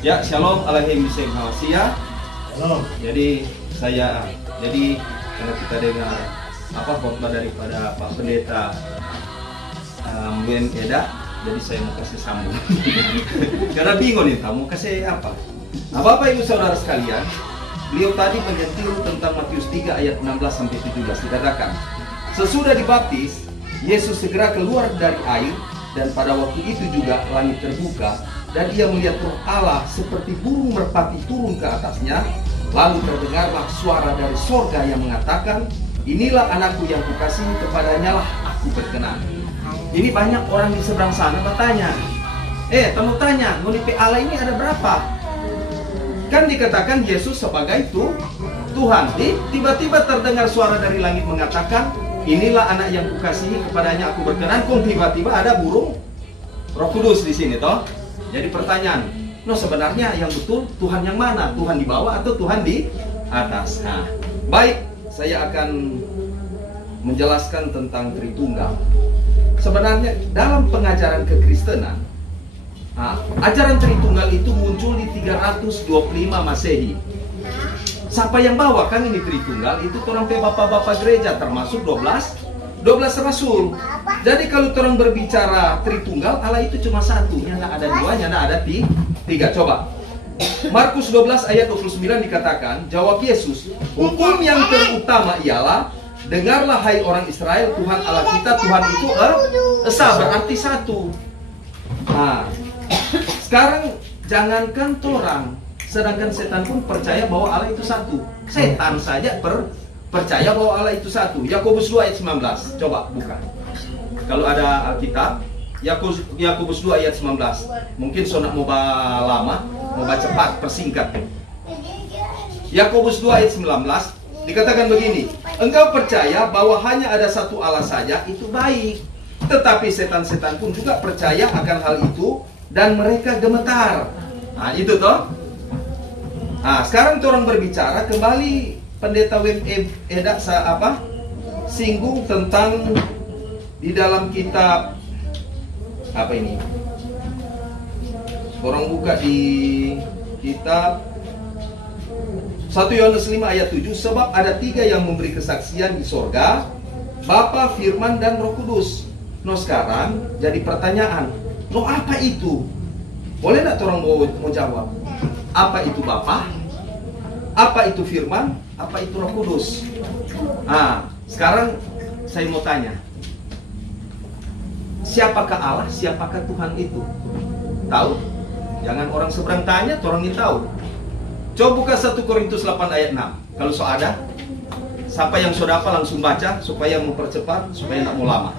Ya, shalom alaikum ya. Shalom. Jadi karena kita dengar khotbah daripada Pak Pendeta Mbuen Eda, jadi saya mau kasih sambung. Karena bingung nih, mau kasih apa? Nah, Bapak Ibu Saudara sekalian, beliau tadi menyentil tentang Matius 3 ayat 16 sampai 17 dikatakan, sesudah dibaptis, Yesus segera keluar dari air, dan pada waktu itu juga langit terbuka, dan ia melihat Roh Allah seperti burung merpati turun ke atasnya. Lalu terdengarlah suara dari sorga yang mengatakan, inilah anakku yang kukasihi, kepadanya lah aku berkenan. Ini banyak orang di seberang sana bertanya, kamu tanya, ngunipe Allah ini ada berapa? Kan dikatakan Yesus sebagai Tuhan. Tiba-tiba terdengar suara dari langit mengatakan, inilah anak yang kukasihi, kepadanya aku berkenan. Kok tiba-tiba ada burung Roh Kudus di sini toh. Jadi pertanyaan, sebenarnya yang betul Tuhan yang mana? Tuhan di bawah atau Tuhan di atas? Nah, baik, saya akan menjelaskan tentang Tritunggal. Sebenarnya dalam pengajaran kekristenan, ajaran Tritunggal itu muncul di 325 Masehi. Siapa yang bawa kan ini Tritunggal? Itu orang bapak-bapak gereja, termasuk 12 rasul. Jadi kalau orang berbicara Tritunggal, Allah itu cuma satu, yang ada duanya, yang ada tiga. Coba Markus 12 ayat 29 dikatakan, jawab Yesus, hukum yang terutama ialah, dengarlah hai orang Israel, Tuhan Allah kita, Tuhan itu esa, berarti satu. Nah, sekarang jangankan orang, sedangkan setan pun percaya bahwa Allah itu satu. Setan saja percaya bahwa Allah itu satu. Yakobus 2 ayat 19. Coba buka. Kalau ada Alkitab, Yakobus 2 ayat 19. Mungkin sonak mau lama, mau cepat, persingkat. Yakobus 2 ayat 19 dikatakan begini, engkau percaya bahwa hanya ada satu Allah saja, itu baik. Tetapi setan-setan pun juga percaya akan hal itu, dan mereka gemetar. Nah, itu toh. Nah, sekarang orang berbicara kembali. Pendeta Eda singgung tentang di dalam kitab apa ini? Orang buka di kitab 1 Yohanes 5 ayat 7, sebab ada 3 yang memberi kesaksian di sorga, Bapa, Firman, dan Roh Kudus. Sekarang jadi pertanyaan, apa itu? Boleh nggak orang mau jawab? Apa itu Bapa? Apa itu Firman? Apa itu Roh Kudus? Sekarang saya mau tanya, siapakah Allah? Siapakah Tuhan itu? Tahu? Jangan orang seberang tanya, orang ini tahu. Coba buka 1 Korintus 8 ayat 6. Kalau ada, siapa yang sudah apa langsung baca supaya mempercepat, supaya tidak mau lama.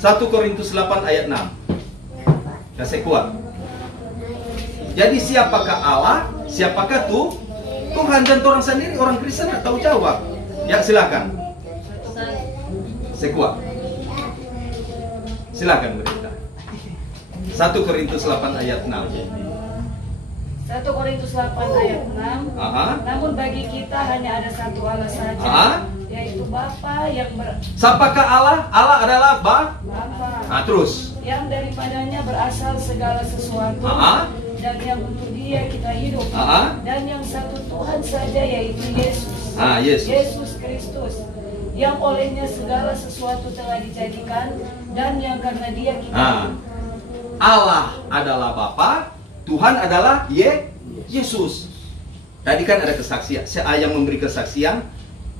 1 Korintus 8 ayat 6. Kasih kuat. Jadi siapakah Allah? Siapakah Tuhan? Dan orang sendiri, orang Kristen tidak tahu jawab. Ya, silakan. Sekuat. Silakan berita. 1 Korintus 8 ayat 6. 1 Korintus 8 ayat 6. Namun bagi kita hanya ada satu Allah saja, yaitu Bapa yang Siapakah Allah? Allah adalah Bapa. Terus. Yang daripadanya berasal segala sesuatu. Dan yang untuk Dia kita hidup. Dan yang satu Tuhan saja, yaitu Yesus. Yesus Kristus, yang olehnya segala sesuatu telah dijadikan, dan yang karena Dia kita hidup. Allah adalah Bapa, Tuhan adalah Yesus. Tadi kan ada kesaksian, yang memberi kesaksian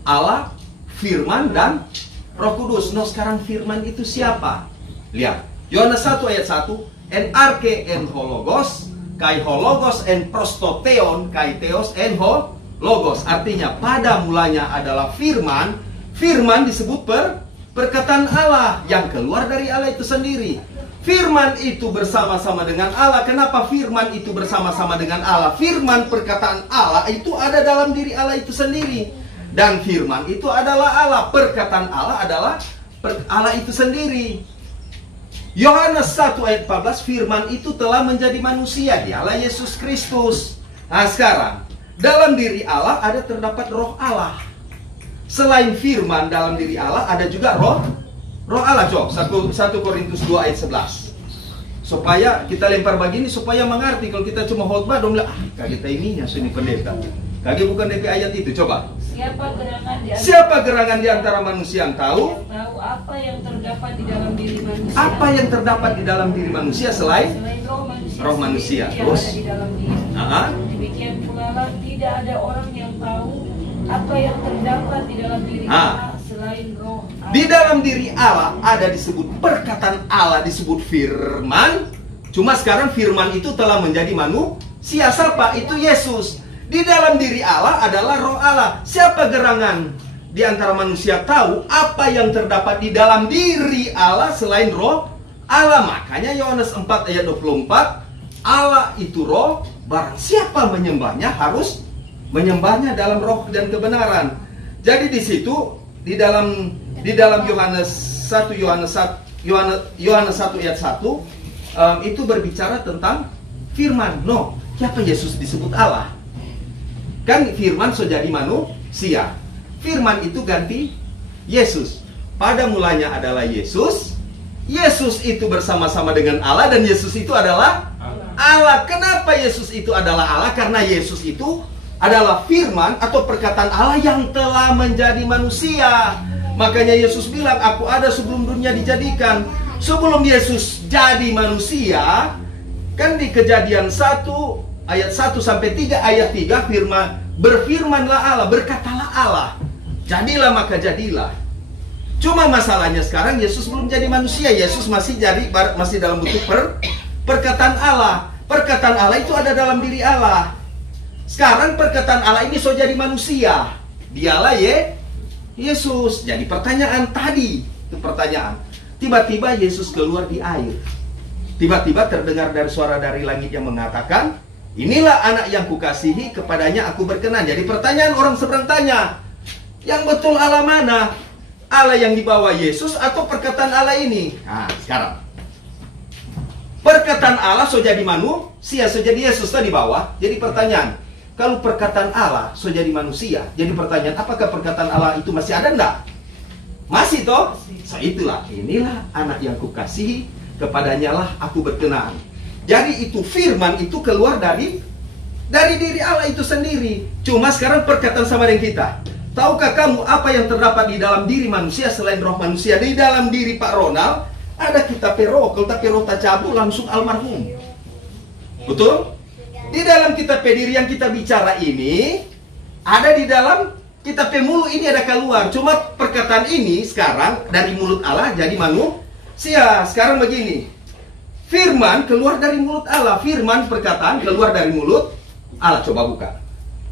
Allah, Firman, dan Roh Kudus. Sekarang Firman itu siapa? Lihat, Yohanes 1 ayat 1, en arche en hologos, kai hologos en prostoteon, kai theos en hologos. Artinya pada mulanya adalah Firman. Firman disebut perkataan Allah yang keluar dari Allah itu sendiri. Firman itu bersama-sama dengan Allah. Kenapa Firman itu bersama-sama dengan Allah? Firman, perkataan Allah itu ada dalam diri Allah itu sendiri. Dan Firman itu adalah Allah. Perkataan Allah adalah Allah itu sendiri. Yohanes 1 ayat 14, Firman itu telah menjadi manusia, dialah Yesus Kristus. Nah sekarang, dalam diri Allah ada terdapat roh Allah. Selain Firman dalam diri Allah, ada juga roh Allah. Coba 1 Korintus 2 ayat 11. supaya kita lempar begini supaya mengerti. Kalau kita cuma khotbah dong bilang, kita ininya sini pendeta. Kage bukan DP ayat itu, coba. Siapa gerangan di antara manusia yang tahu apa yang terdapat di dalam diri manusia. Apa yang terdapat di dalam diri manusia selain roh manusia. Terus demikian pula tidak ada orang yang tahu apa yang terdapat di dalam diri Allah selain roh Allah. Di dalam diri Allah ada disebut perkataan Allah, disebut firman. Cuma sekarang firman itu telah menjadi manusia. Siapa? Itu Yesus. Di dalam diri Allah adalah roh Allah. Siapa gerangan di antara manusia tahu apa yang terdapat di dalam diri Allah selain roh Allah? Makanya Yohanes 4 ayat 24, Allah itu roh, barang siapa menyembahnya harus menyembahnya dalam roh dan kebenaran. Jadi di situ di dalam Yohanes 1 ayat 1 itu berbicara tentang firman. No, siapa Yesus disebut Allah? Kan firman sudah jadi manusia. Firman itu ganti Yesus. Pada mulanya adalah Yesus. Yesus itu bersama-sama dengan Allah dan Yesus itu adalah Allah. Kenapa Yesus itu adalah Allah? Karena Yesus itu adalah firman atau perkataan Allah yang telah menjadi manusia. Makanya Yesus bilang, aku ada sebelum dunia dijadikan. Sebelum Yesus jadi manusia, kan di Kejadian 1 ayat 1 sampai 3 ayat 3 berfirmanlah Allah, berkatalah Allah. Jadilah maka jadilah. Cuma masalahnya sekarang Yesus belum jadi manusia. Yesus masih dalam bentuk perkataan Allah. Perkataan Allah itu ada dalam diri Allah. Sekarang perkataan Allah ini sudah jadi manusia. Dialah Yesus. Jadi pertanyaan tadi, itu pertanyaan. Tiba-tiba Yesus keluar di air. Tiba-tiba terdengar dari suara dari langit yang mengatakan, inilah anak yang kukasihi, kepadanya aku berkenan. Jadi pertanyaan orang seberang tanya, yang betul Allah mana? Allah yang dibawa Yesus atau perkataan Allah ini? Nah, sekarang perkataan Allah sudah jadi manusia, sudah jadi Yesus tadi bawah. Jadi pertanyaan, kalau perkataan Allah sudah jadi manusia, jadi pertanyaan, apakah perkataan Allah itu masih ada enggak? Masih toh? So itulah, inilah anak yang kukasihi, kepadanya lah aku berkenan. Jadi itu firman itu keluar dari diri Allah itu sendiri. Cuma sekarang perkataan sama dengan kita. Tahukah kamu apa yang terdapat di dalam diri manusia selain roh manusia? Di dalam diri Pak Ronald ada kitab roh. Kalau tapi roh tak cabut langsung almarhum. Betul? Di dalam kitab diri yang kita bicara ini ada di dalam kitab mulut ini ada keluar. Cuma perkataan ini sekarang dari mulut Allah jadi manusia. Sekarang begini. Firman keluar dari mulut Allah. Firman perkataan keluar dari mulut Allah. Coba buka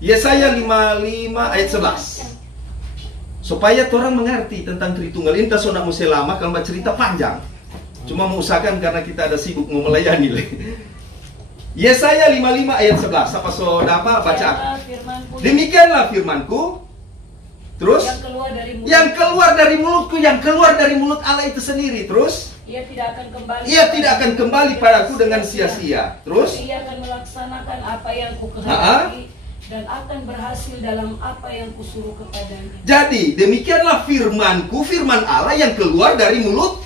Yesaya 55 ayat 11. Supaya orang mengerti tentang Tritunggal. Ini sudah musik lama kalau cerita panjang. Cuma mau usahakan karena kita ada sibuk mau melayani. Yesaya 55 ayat 11. Apa saudara baca? Demikianlah firmanku. Terus yang keluar dari mulutku, yang keluar dari mulut Allah itu sendiri. Terus Ia tidak akan kembali padaku dengan sia-sia. Terus Ia akan melaksanakan apa yang kukehendaki dan akan berhasil dalam apa yang kusuruh kepadanya. Jadi demikianlah firmanku, firman Allah yang keluar dari mulut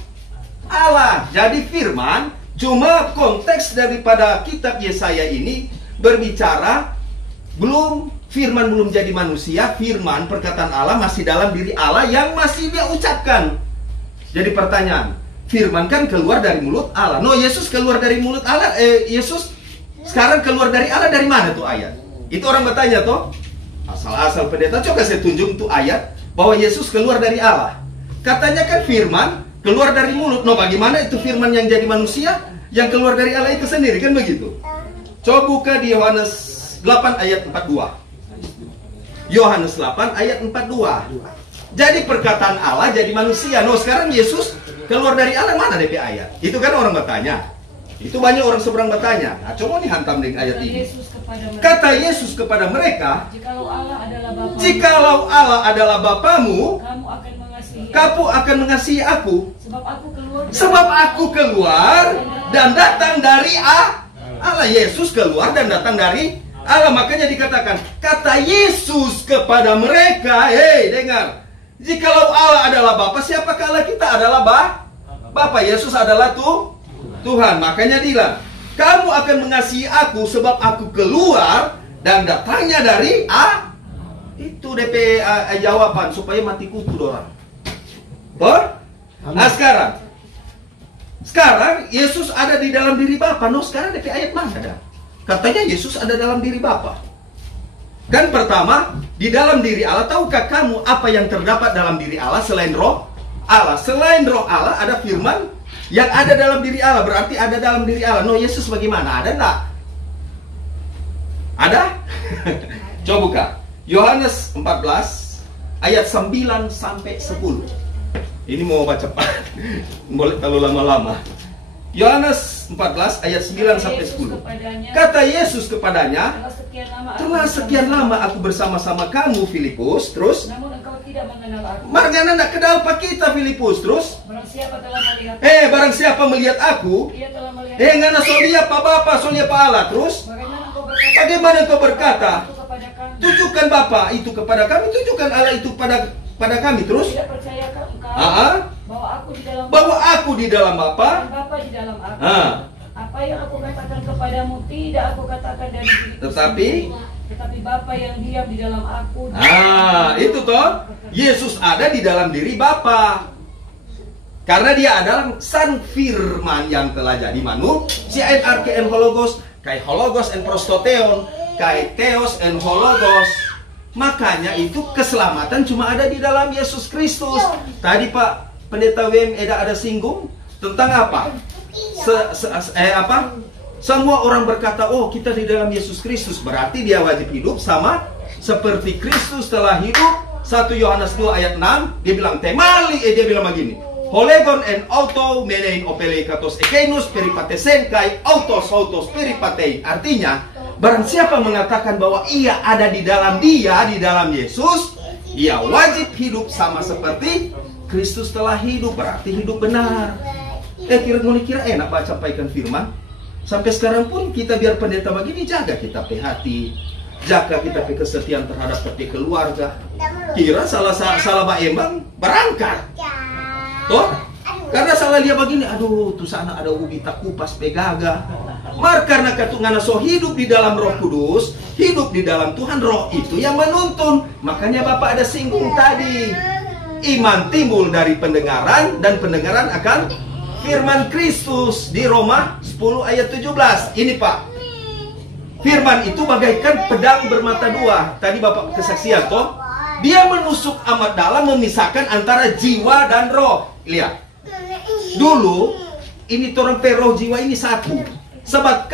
Allah. Jadi firman, cuma konteks daripada kitab Yesaya ini berbicara firman belum jadi manusia. Firman perkataan Allah masih dalam diri Allah yang masih dia ucapkan. Jadi pertanyaan, firman kan keluar dari mulut Allah. No, Yesus keluar dari mulut Allah. Yesus sekarang keluar dari Allah dari mana tuh ayat? Itu orang bertanya toh. Asal-asal pendeta, coba saya tunjuk tuh ayat bahwa Yesus keluar dari Allah. Katanya kan firman keluar dari mulut. No, bagaimana itu firman yang jadi manusia yang keluar dari Allah itu sendiri, kan begitu? Coba buka di Yohanes 8 ayat 42. Yohanes 8 ayat 42. Jadi perkataan Allah jadi manusia. No, sekarang Yesus keluar dari Allah, mana DP ayat? Itu kan orang bertanya. Itu banyak orang seberang bertanya. Nah, coba nih hantam dengan ayat ini. Kata Yesus kepada mereka, jikalau Allah adalah Bapamu, kamu akan mengasihi aku. Sebab aku keluar dan datang dari Allah. Yesus keluar dan datang dari Allah. Makanya dikatakan, kata Yesus kepada mereka, hei dengar, jikalau Allah adalah Bapa, siapakah Allah kita adalah Bapa? Yesus adalah Tuhan. Makanya bilang, kamu akan mengasihi aku sebab aku keluar dan datangnya dari itu DP jawaban supaya mati kutu dorang. Nah sekarang Yesus ada di dalam diri Bapa. No, sekarang DP ayat mana ada? Katanya Yesus ada dalam diri Bapa. Kan pertama, di dalam diri Allah. Tahukah kamu apa yang terdapat dalam diri Allah selain roh Allah? Selain roh Allah ada firman yang ada dalam diri Allah. Berarti ada dalam diri Allah. No, Yesus bagaimana? Ada enggak? Ada? Coba buka Yohanes 14 ayat 9 sampai 10. Ini mau baca cepat. Boleh kalau lama-lama. Yohanes 14 ayat 9 sampai 10. Kata Yesus kepadanya, telah sekian lama aku bersama-sama kamu, Filipus. Terus, namun engkau tidak mengenal aku. Margana nak kenal pak kita, Filipus. Terus, barang siapa telah melihat barang siapa melihat aku, ia telah melihat ngana solia pa Bapa, solia pa Allah. Terus, bagaimana engkau berkata, tunjukkan Bapa itu kepada kami, tunjukkan Allah itu pada kami. Terus, tidak percayakah engkau bahwa aku di dalam Bapa dan Bapa di dalam aku? Apa yang aku katakan kepadamu tidak aku katakan dari diriku tetapi Bapa yang diam di dalam aku. Itu toh Yesus ada di dalam diri Bapa. Karena dia adalah Sang Firman yang telah jadi manusia. En hologos, kai hologos en prostoteon, kai theos en hologos. Makanya itu keselamatan cuma ada di dalam Yesus Kristus. Tadi Pak Pendeta WM Eda ada singgung tentang apa? Semua orang berkata, oh kita di dalam Yesus Kristus, berarti dia wajib hidup sama seperti Kristus telah hidup. 1 Yohanes 2 ayat 6 dia bilang temali, dia bilang begini, holegon en auto menein opelekatos ekenus peripatesen kai autos peripatein. Artinya barang siapa mengatakan bahwa ia ada di dalam dia, di dalam Yesus, ia wajib hidup sama seperti Kristus telah hidup, berarti hidup benar. Kira enak Pak sampaikan firman. Sampai sekarang pun kita biar pendeta begini, jaga kita pe hati, jaga kita pe kesetiaan terhadap pe keluarga. Kira salah Pak Embang berangkat. Toh? Karena salah dia begini, aduh tuh sana ada ubi tak kupas pe gaga. Karena katungana so hidup di dalam Roh Kudus, hidup di dalam Tuhan, Roh itu yang menuntun. Makanya Bapak ada singgung tadi, iman timbul dari pendengaran dan pendengaran akan firman Kristus di Roma 10 ayat 17. Ini Pak, firman itu bagaikan pedang bermata dua. Tadi Bapak kesaksian toh, dia menusuk amat dalam, memisahkan antara jiwa dan roh. Lihat, dulu ini torang pe roh jiwa ini satu. Sebab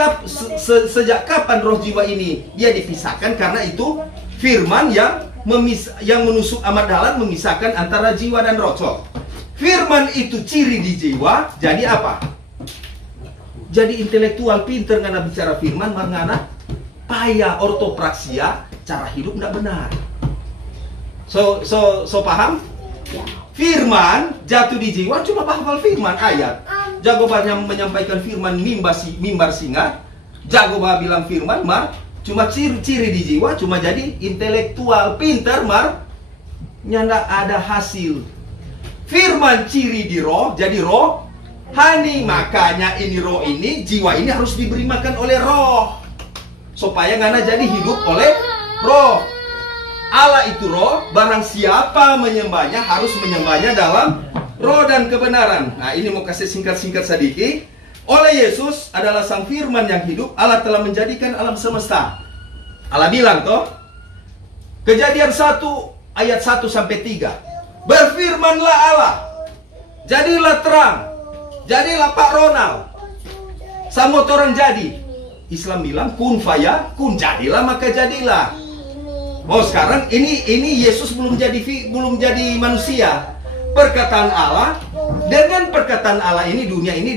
sejak kapan roh jiwa ini dia dipisahkan? Karena itu firman yang menusuk amat dalam, memisahkan antara jiwa dan roh. So, firman itu ciri di jiwa, jadi apa? Jadi intelektual pinter ngana bicara firman, mangana paya ortopraksia, cara hidup tidak benar. So paham? Firman jatuh di jiwa cuma hafal firman ayat. Jago banyak menyampaikan firman mimbar singa. Jago banget bilang firman cuma ciri-ciri di jiwa, cuma jadi intelektual pinter nyanda ada hasil. Firman ciri di roh, jadi roh hani. Makanya ini roh ini, jiwa ini harus diberi makan oleh roh supaya ngana jadi hidup oleh roh. Allah itu roh, barang siapa menyembahnya harus menyembahnya dalam roh dan kebenaran. Nah ini mau kasih singkat-singkat sedikit. Oleh Yesus adalah Sang Firman yang hidup. Allah telah menjadikan alam semesta. Allah bilang toh, Kejadian 1 ayat 1 sampai 3. Berfirmanlah Allah, jadilah terang, jadilah Pak Ronald. Sama orang jadi. Islam bilang kun faya, kun, jadilah maka jadilah. Oh sekarang ini Yesus belum jadi manusia. Perkataan Allah, dengan perkataan Allah ini dunia ini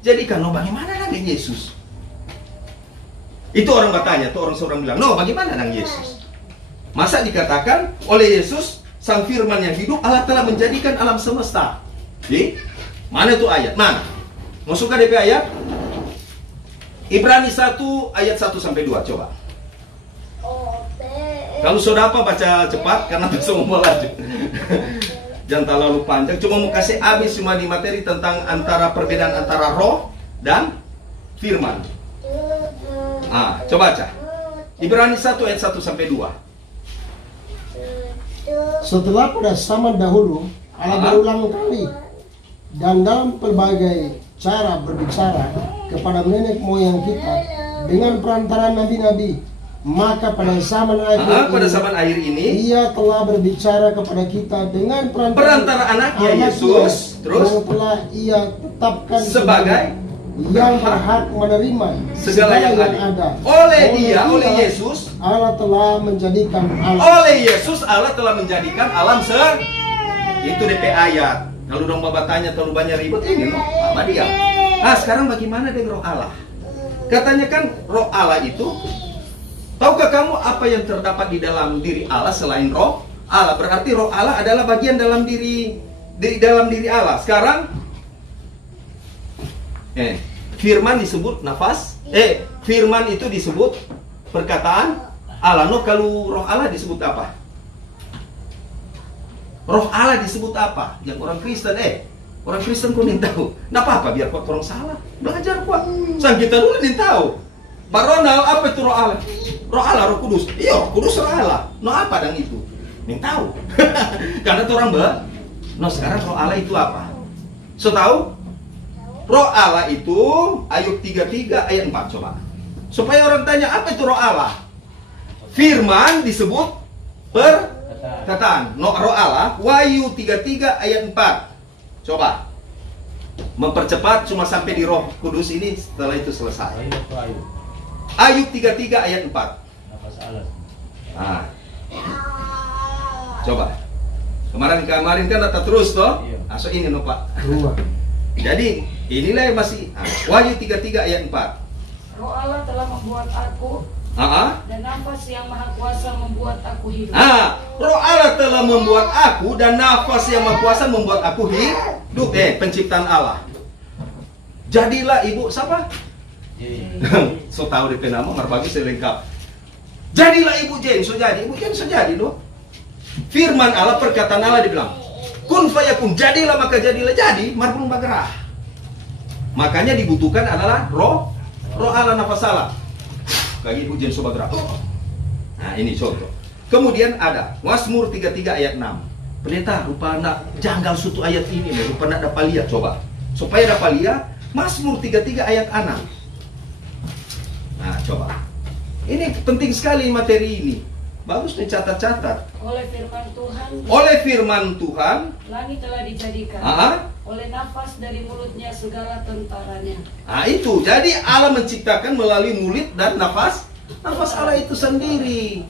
dijadikan. No bagaimana nang Yesus? Itu orang bertanya, tuh seorang bilang, no bagaimana nang Yesus? Masa dikatakan oleh Yesus Sang Firman yang hidup, Allah telah menjadikan alam semesta. Mana itu ayat? Mana? Mau suka DP ayat? Ibrani 1 ayat 1 sampai 2 coba. Kalau sudah apa baca cepat karena besok mau lanjut. Jangan terlalu panjang. Cuma mau kasih habis cuma di materi tentang antara perbedaan antara roh dan firman. Coba baca. Ibrani 1 ayat 1 sampai 2. Setelah pada zaman dahulu Allah berulang kali dan dalam pelbagai cara berbicara kepada nenek moyang kita dengan perantaraan nabi-nabi, maka pada zaman akhir ini Ia telah berbicara kepada kita dengan perantara anaknya Yesus, terus yang telah Ia tetapkan sebagai yang berhak menerima segala yang ada. Oleh Yesus Allah telah menjadikan alam. Oleh Yesus Allah telah menjadikan alam itu DP ayat. Kalau dong Bapak tanya terlalu banyak ribut ini apa dia? Sekarang bagaimana dengan roh Allah? Katanya kan roh Allah itu, tahukah kamu apa yang terdapat di dalam diri Allah selain roh Allah? Berarti roh Allah adalah bagian dalam diri Allah. Sekarang firman disebut nafas. Firman itu disebut perkataan Allah. Kalau roh Allah disebut apa? Roh Allah disebut apa? Yang orang Kristen kok nih tahu. Nggak apa-apa biar kok orang salah. Belajar kok. Sang kita dulu nih tahu. Pak Ronald, apa itu roh Allah? Roh Allah, Roh Kudus. Iya, Roh Kudus roh Allah. Apa dan itu? Nih tahu. Karena itu orang sekarang roh Allah itu apa? So tahu? Roh Allah itu Ayub 33 ayat 4 coba. Supaya orang tanya apa itu roh Allah? Firman disebut perkataan. Roh Allah Wahyu 33 ayat 4. Coba. Mempercepat cuma sampai di Roh Kudus ini, setelah itu selesai. Ayub 33 ayat 4. Coba. Kemarin kan data terus toh. So ini Pak. Jadi inilah yang masih Wahyu 33 ayat 4. Roh Allah telah membuat aku dan nafas yang maha kuasa membuat aku hidup. Roh Allah telah membuat aku dan nafas yang maha kuasa membuat aku hidup. Penciptaan Allah. Jadilah ibu siapa? So tahu DP nama berbagi selengkap. Jadilah ibu Jen, so jadi. Ibu Jen so jadi loh. Firman Allah, perkataan Allah dibilang, kun fayakun, jadilah maka jadilah, jadi marbun bagerah. Makanya dibutuhkan adalah roh Allah, nafas Allah. Bagi ibu Jen so bagerah. Nah ini contoh. Kemudian ada Mazmur 33 ayat 6. Pendeta rupa nak janggal suatu ayat ini, rupa nak dapat lihat coba. Supaya dapat lihat Mazmur 33 ayat 6. Nah coba. Ini penting sekali materi ini. Bagus nih catat-catat. Oleh firman Tuhan langit telah dijadikan. Oleh nafas dari mulutnya segala tentaranya. Itu. Jadi Allah menciptakan melalui mulut dan nafas Allah itu sendiri.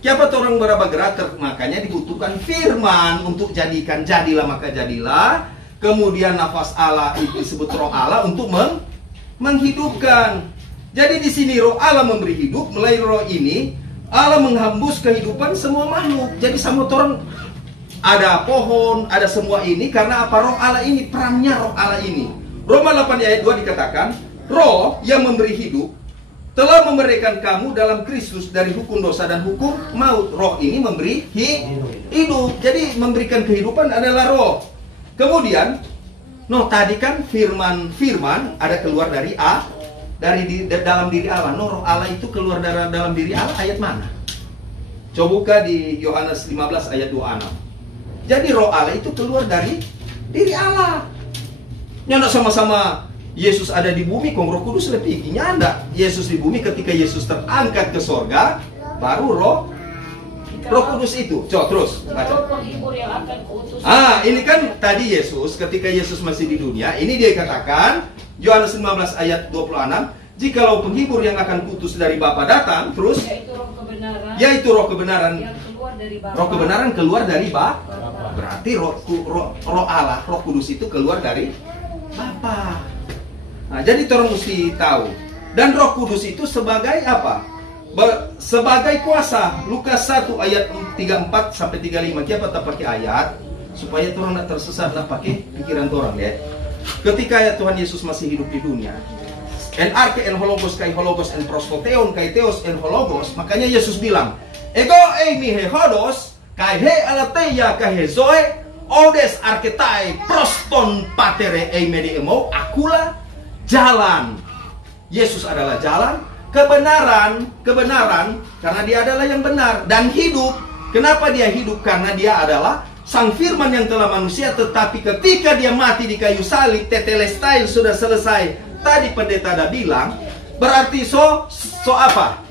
Siapa orang berapa gerak, makanya dibutuhkan firman untuk jadikan, jadilah maka jadilah. Kemudian nafas Allah itu disebut roh Allah untuk menghidupkan. Jadi di sini roh Allah memberi hidup, melalui roh ini Allah menghembus kehidupan semua makhluk. Jadi semua orang ada pohon, ada semua ini karena apa? Roh Allah ini, perannya roh Allah ini. Roma 8 ayat 2 dikatakan, roh yang memberi hidup telah memberikan kamu dalam Kristus dari hukum dosa dan hukum maut. Roh ini memberi hidup. Jadi memberikan kehidupan adalah roh. Kemudian, tadi kan firman ada keluar dari dalam diri Allah. Roh Allah itu keluar dari dalam diri Allah, ayat mana? Coba buka di Yohanes 15 ayat 26. Jadi roh Allah itu keluar dari diri Allah. Nyanda sama-sama Yesus ada di bumi, kong Roh Kudus lebih nyanda. Yesus di bumi ketika Yesus terangkat ke sorga, baru Roh Kudus itu. Coba terus baca. Ini kan tadi Yesus ketika Yesus masih di dunia, ini dia katakan Yohanes 15 ayat 26, jikalau penghibur yang akan putus dari Bapa datang, terus yaitu roh kebenaran yang keluar dari Bapa. Roh kebenaran keluar dari Bapa. Berarti roh Allah, Roh Kudus itu keluar dari Bapa. Nah, jadi orang mesti tahu. Dan Roh Kudus itu sebagai apa? Sebagai kuasa. Lukas 1 ayat 34 sampai 35. Kita tak pakai ayat supaya orang tidak tersesat, tidak pakai pikiran orang ya. Ketika Tuhan Yesus masih hidup di dunia, en arke en hologos kai hologos en prostoteon kai theos en hologos, makanya Yesus bilang, ego eimi he hodos kai he alateia kai he zoe odes arketai proston patere eime de emo, akulah jalan. Yesus adalah jalan, kebenaran, karena dia adalah yang benar, dan hidup. Kenapa dia hidup? Karena dia adalah Sang Firman yang telah manusia, tetapi ketika dia mati di kayu salib, tetelestai sudah selesai. Tadi pendeta ada bilang, berarti so apa?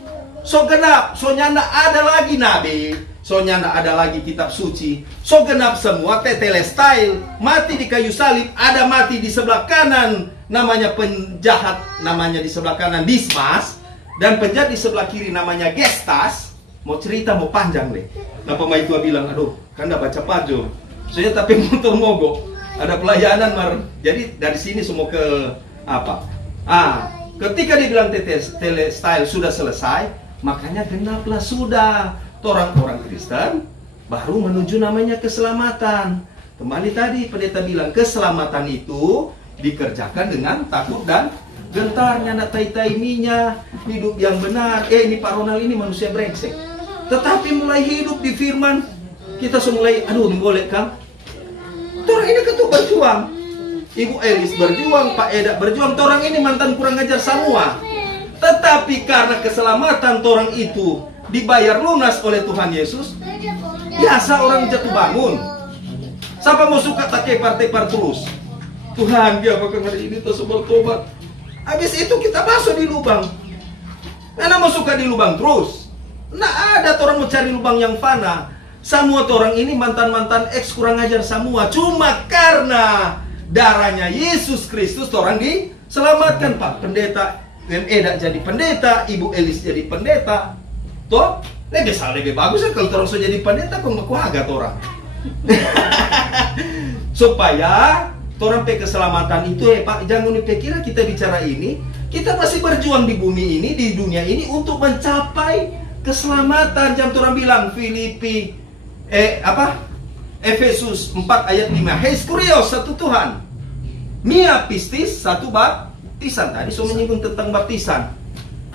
So genap, so nyanda ada lagi nabi, so nyanda ada lagi kitab suci, so genap semua, tetelestai, mati di kayu salib, ada mati di sebelah kanan, namanya penjahat, namanya di sebelah kanan Dismas, dan penjahat di sebelah kiri namanya Gestas. Mau cerita mau panjang deh. Nah pemain tua bilang, aduh, kan udah baca pajo. Soalnya tapi motor mogok. Ada pelayanan mar. Jadi dari sini semua ke apa? Ketika dibilang telestyle sudah selesai, makanya genaplah sudah. Orang-orang Kristen baru menuju namanya keselamatan. Kembali tadi pendeta bilang keselamatan itu dikerjakan dengan takut dan gentarnya, nak tai-taiminya, hidup yang benar. Ini Pak Ronald ini manusia brengsek. Tetapi mulai hidup di firman, kita semua mulai, aduh boleh Kang? Orang ini ketuk berjuang. Ibu Elis berjuang, Pak Eda berjuang. Orang ini mantan kurang ajar semua. Tetapi karena keselamatan orang itu dibayar lunas oleh Tuhan Yesus, biasa orang jatuh bangun. Siapa mau suka take partai terus? Tuhan, dia apakah hari ini terus bertobat? Habis itu kita masuk di lubang. Karena mau suka di lubang terus. Nah ada orang mencari lubang yang fana. Semua orang ini mantan-mantan ex kurang ajar semua. Cuma karena darahnya Yesus Kristus orang diselamatkan. Pak Pendeta Eda jadi pendeta, Ibu Elis jadi pendeta. Toh, lebih bagus ya kalau orang sudah jadi pendeta, kok agak orang. Supaya orang pe keselamatan itu Pak, jangan dipikir kita bicara ini, kita masih berjuang di bumi ini, di dunia ini untuk mencapai keselamatan. Jangan orang bilang Filipi Efesus 4 ayat 5. Heis kurios, satu Tuhan. Mia pistis, satu baptisan. Tadi saya menyinggung tentang baptisan.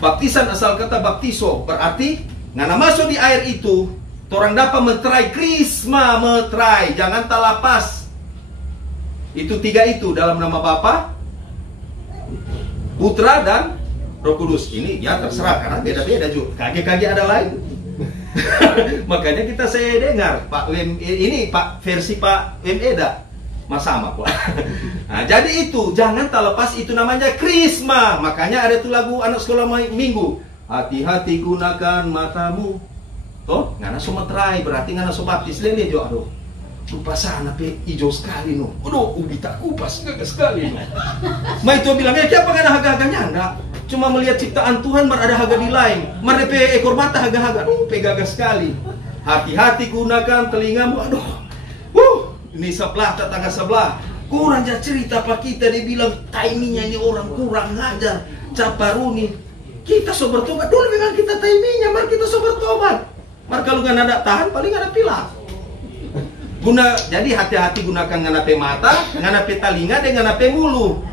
Baptisan asal kata baptiso, berarti ngana masuk di air itu, orang dapat meterai krisma, meterai, jangan talapas. Itu tiga itu dalam nama Bapa, Putra dan Roh Kudus. Ini ya terserah karena beda-beda juga. Kaki-kaki ada lain. Makanya saya dengar Pak ini Pak versi Pak Eda sama Pak. Nah, jadi itu jangan terlepas, itu namanya krisma. Makanya ada tuh lagu anak sekolah minggu. Hati-hati gunakan matamu. Toh, ngana sumatrai berarti ngana sobaptis lele jo. Aduh. Lupa sana pe hijau sekali no. Aduh, ubi tak kupas gagas sekali no. Ma itu bilangnya siapa ngana haga-haganya enggak? Cuma melihat ciptaan Tuhan mar ada haga di lain. Mar pe ekor mata haga-haga. Pe gagas sekali. Hati-hati gunakan telingamu. Aduh. Ini sebelah tetangga sebelah. Kurang aja cerita Pak kita dibilang timingnya ini orang kurang ngajar. Caparuni. Kita so bertobat dulu memang kita timingnya, mar kita so bertobat. Mar kalau nggak ada tahan paling ada pilah. Jadi hati-hati gunakan nganape mata, nganape telinga, dan nganape mulu.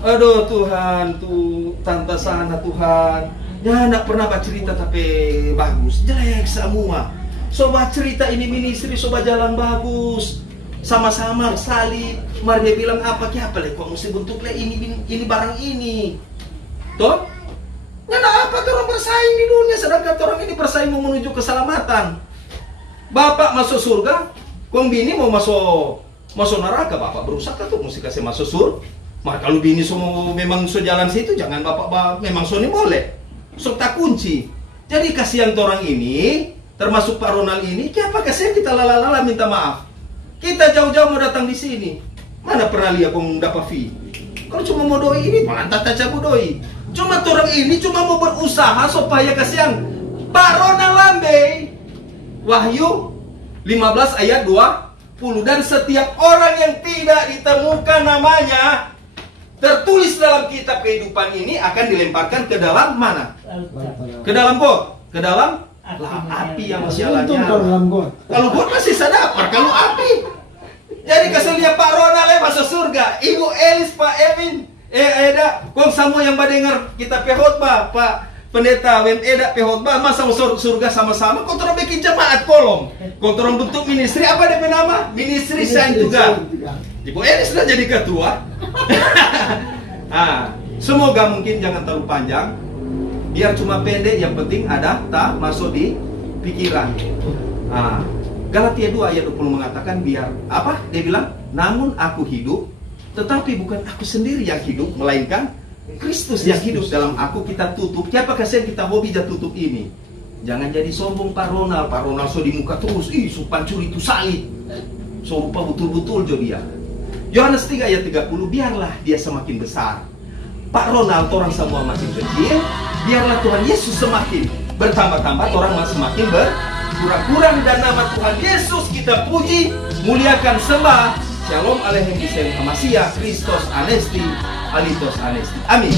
Aduh Tuhan, tuh tante sana Tuhan. Ya nak pernah baca cerita tapi bagus, jelek semua. Sobat cerita ini ministry, sobat jalan bagus. Sama-sama salib. Mar dia bilang apa kok mesti bentuk ini barang ini. Toh? Nggak apa tuh orang bersaing di dunia, sedangkan orang ini bersaing mau menuju keselamatan. Bapak masuk surga, kong bini mau masuk neraka, bapak berusaha tuh mesti kasih masuk surga. Maka kalau bini semua memang so jalan situ, jangan bapak memang so ini boleh. So tak kunci. Jadi kasihan orang ini, termasuk Pak Ronald ini, kenapa kasihan kita lala minta maaf. Kita jauh-jauh mau datang di sini. Mana pernah lihat kong dapat fee? Kalau cuma mau doi ini, malantat aja mau doi. Cuma orang ini cuma mau berusaha supaya kasihan Pak Ronald Lambe. Wahyu 15 ayat 20. Dan setiap orang yang tidak ditemukan namanya tertulis dalam kitab kehidupan ini akan dilemparkan ke dalam mana? Ke dalam got. Ke dalam api yang masih nyala. Kalau got masih sadar, kalau api. Jadi kasih lihat Pak Ronald masuk surga, Ibu Elis, Pak Evin, Eda, kong semua yang mendengar kita khotbah, Pak Pendeta Eda khotbah, masa surga sama-sama. Kau terang bikin jemaat kolom, kau terang bentuk ministry apa DP nama? Ministry Saint Tugal. Ibu Elis sudah jadi ketua. Semoga mungkin jangan terlalu panjang, biar cuma pendek, yang penting ada tak masuk di pikiran. Galatia 2 ayat 20 mengatakan biar apa? Dia bilang, namun aku hidup, tetapi bukan aku sendiri yang hidup, melainkan Kristus yang hidup dalam aku. Kita tutup. Siapa kasihan kita hobi jah tutup ini? Jangan jadi sombong Pak Ronald. Pak Ronald so di muka terus, so pancuri itu salib, so rupa betul-betul jo dia. Yohanes 3 ayat 30, biarlah dia semakin besar, Pak Ronald orang semua makin kecil. Biarlah Tuhan Yesus semakin bertambah-tambah, orang semakin berkurang-kurang. Dan nama Tuhan Yesus kita puji, muliakan, sembah. Shalom Aleichem Yisrael Hamasiah, Kristos Anesti, Alitos Anesti. Amin.